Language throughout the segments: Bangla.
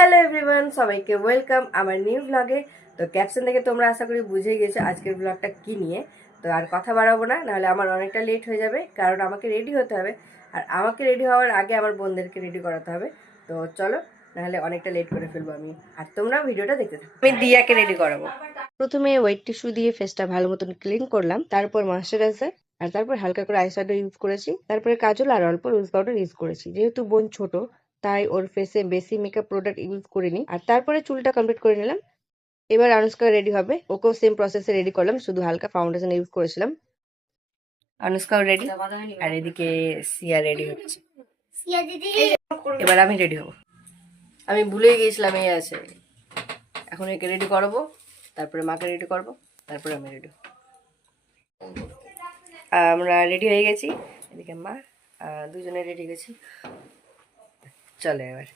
হ্যালো এভরিওয়ান সবাইকে ওয়েলকাম আমার নিউ ব্লগে তো ক্যাপশন দেখে তোমরা আশা করি বুঝেই গেছো আজকের ব্লগটা কি নিয়ে। তো আর কথা বাড়াবো না, নাহলে আমার অনেকটা লেট হয়ে যাবে, কারণ আমাকে রেডি হতে হবে। আর আমাকে রেডি হওয়ার আগে আমার বোনদেরকে রেডি করাতে হবে। তো চলো, নাহলে অনেকটা লেট করে ফেলব আমি। আর তোমরা ভিডিওটা দেখতে থাকো। আমি দিয়াকে রেডি করাবো। প্রথমে ওয়েট টিস্যু দিয়ে ফেসটা ভালো মতন ক্লিন করলাম, তারপর ময়শ্চারাইজার আর তারপর হালকা করে আইশ্যাডো ইউজ করেছি। তারপরে কাজল আর অল্প রোজ পাউডার ইউজ করেছি, যেহেতু বোন ছোট তাই ওর ফেসে বেশি মেকআপ প্রোডাক্ট ইউজ করিনি। আর তারপরে চুলটা কমপ্লিট করে নিলাম। এবার আনুষ্কা রেডি হবে। ওকেও সেম প্রসেসে রেডি করলাম, শুধু হালকা ফাউন্ডেশন ইউজ করেছিলাম। অনুষ্কাও রেডি আর এদিকে সিয়া রেডি হচ্ছে। এবার আমি রেডি হব। আমি ভুলে গিয়েছিলাম এই আছে। এখন একে রেডি করব, তারপরে মাকে রেডি করব, তারপরে আমি রেডি আমরা রেডি হয়ে গেছি। এদিকে মা দুজনে রেডি গেছি। চলো এবার।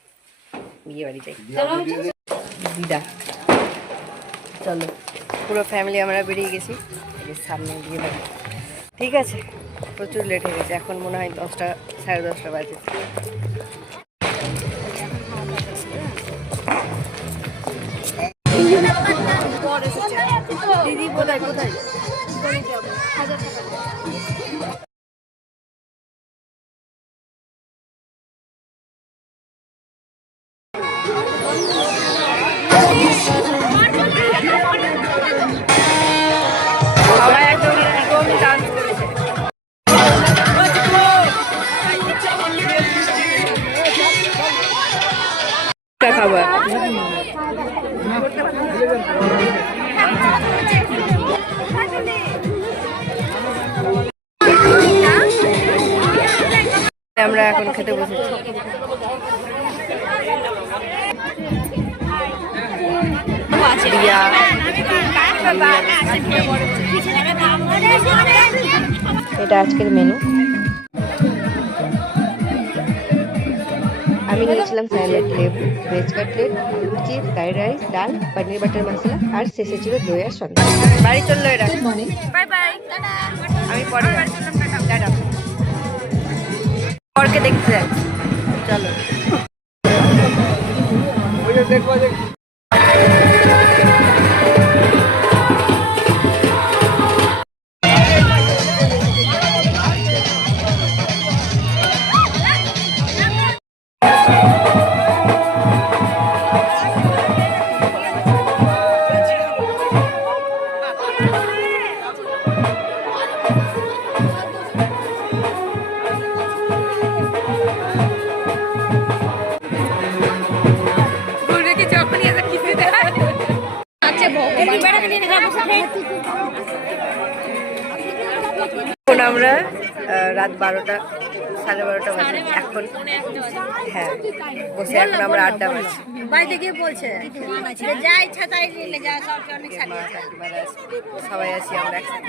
বিয়ে বাড়ি যাই। দিদা চলো। পুরো ফ্যামিলি আমরা বেরিয়ে গেছি। সামনে বিয়ে বাড়ি। ঠিক আছে প্রচুর লেট হয়ে গেছে। এখন মনে হয় দশটা সাড়ে দশটা বাজে। দিদি কোথায় কোথায়? খাবার। আমরা এখন খেতে বসেছি। এটা আজকের মেনু আমি নিয়েছিলাম স্যালাড লেবু veg cutlet luchi fried rice ডাল পনির বাটার মশলা আর শেষে ছিল দই আর সন্ধ্যা বাড়ি চলল এরা। বাই বাই আমি পরে এখন আমরা রাত বারোটা সাড়ে বারোটা বাজে। এখন হ্যাঁ বসে এখন আমরা আড্ডা মারছি। বাড়িতে গিয়ে বলছে যে ইচ্ছা তাই নিলে যা সব অনেক সবাই আছি আমরা একসাথে।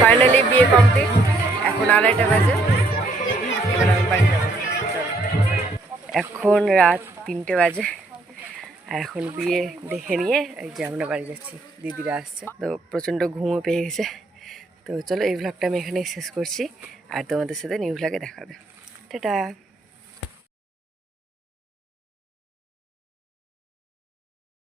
ফাইনালি বিয়ে কমপ্লিট এখন আড়াইটা বাজে। এখন রাত তিনটে বাজে। আর এখন বিয়ে দেখে নিয়ে এই যে আমরা বাড়ি যাচ্ছি। দিদিরা আসছে। তো প্রচণ্ড ঘুমও পেয়ে গেছে। তো চলো, এই ভ্লগটা আমি এখানেই শেষ করছি। আর তোমাদের সাথে নিউ ভ্লগে দেখাবে 是的